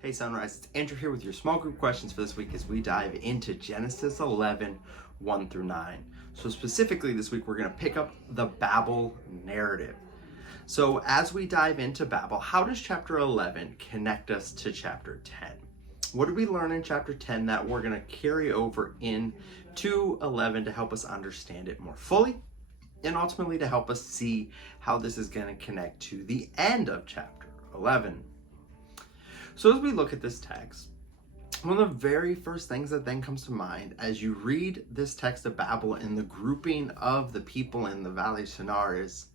Hey Sunrise, it's Andrew here with your small group questions for this week as we dive into Genesis 11, 1 through 9. So specifically this week, we're going to pick up the Babel narrative. So as we dive into Babel, how does chapter 11 connect us to chapter 10? What did we learn in chapter 10 that we're going to carry over into 11 to help us understand it more fully? And ultimately to help us see how this is going to connect to the end of chapter 11. So as we look at this text, one of the very first things that then comes to mind as you read this text of Babel and the grouping of the people in the Valley of Shinar is,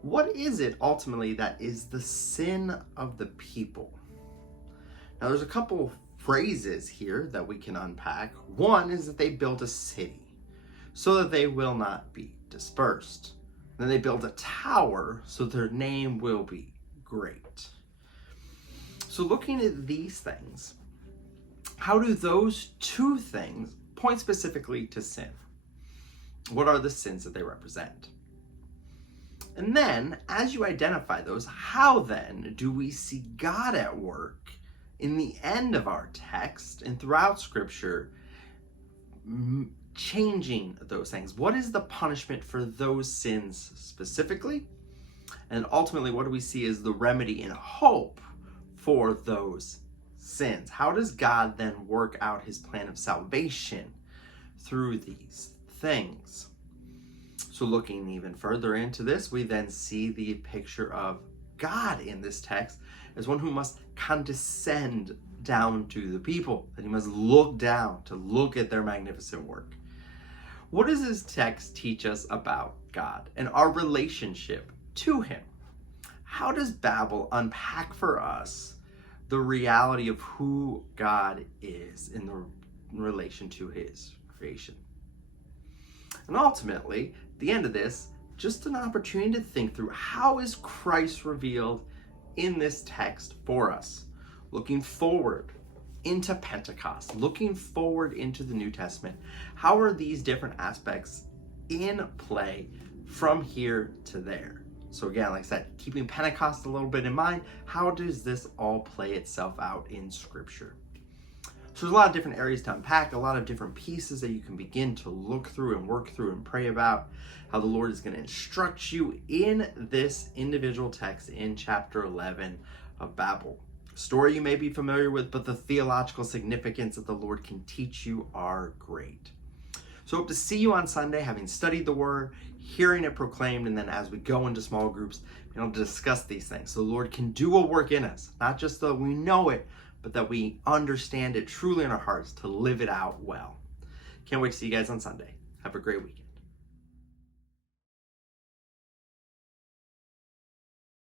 what is it ultimately that is the sin of the people? Now there's a couple phrases here that we can unpack. One is that they built a city so that they will not be dispersed. Then they built a tower so their name will be great. So looking at these things, how do those two things point specifically to sin? What are the sins that they represent? And then, as you identify those, how then do we see God at work in the end of our text and throughout Scripture changing those things? What is the punishment for those sins specifically? And ultimately, what do we see as the remedy and hope for those sins? How does God then work out his plan of salvation through these things? So looking even further into this, we then see the picture of God in this text as one who must condescend down to the people, that he must look down to look at their magnificent work. What does this text teach us about God and our relationship to him? How does Babel unpack for us the reality of who God is in relation to his creation? And ultimately, at the end of this, just an opportunity to think through, how is Christ revealed in this text for us? Looking forward into Pentecost, looking forward into the New Testament, how are these different aspects in play from here to there? So again, like I said, keeping Pentecost a little bit in mind, how does this all play itself out in Scripture? So there's a lot of different areas to unpack, a lot of different pieces that you can begin to look through and work through and pray about, how the Lord is going to instruct you in this individual text in chapter 11 of Babel. A story you may be familiar with, but the theological significance that the Lord can teach you are great. So hope to see you on Sunday, having studied the Word, hearing it proclaimed, and then as we go into small groups, being able to discuss these things. So the Lord can do a work in us, not just that we know it, but that we understand it truly in our hearts to live it out well. Can't wait to see you guys on Sunday. Have a great weekend.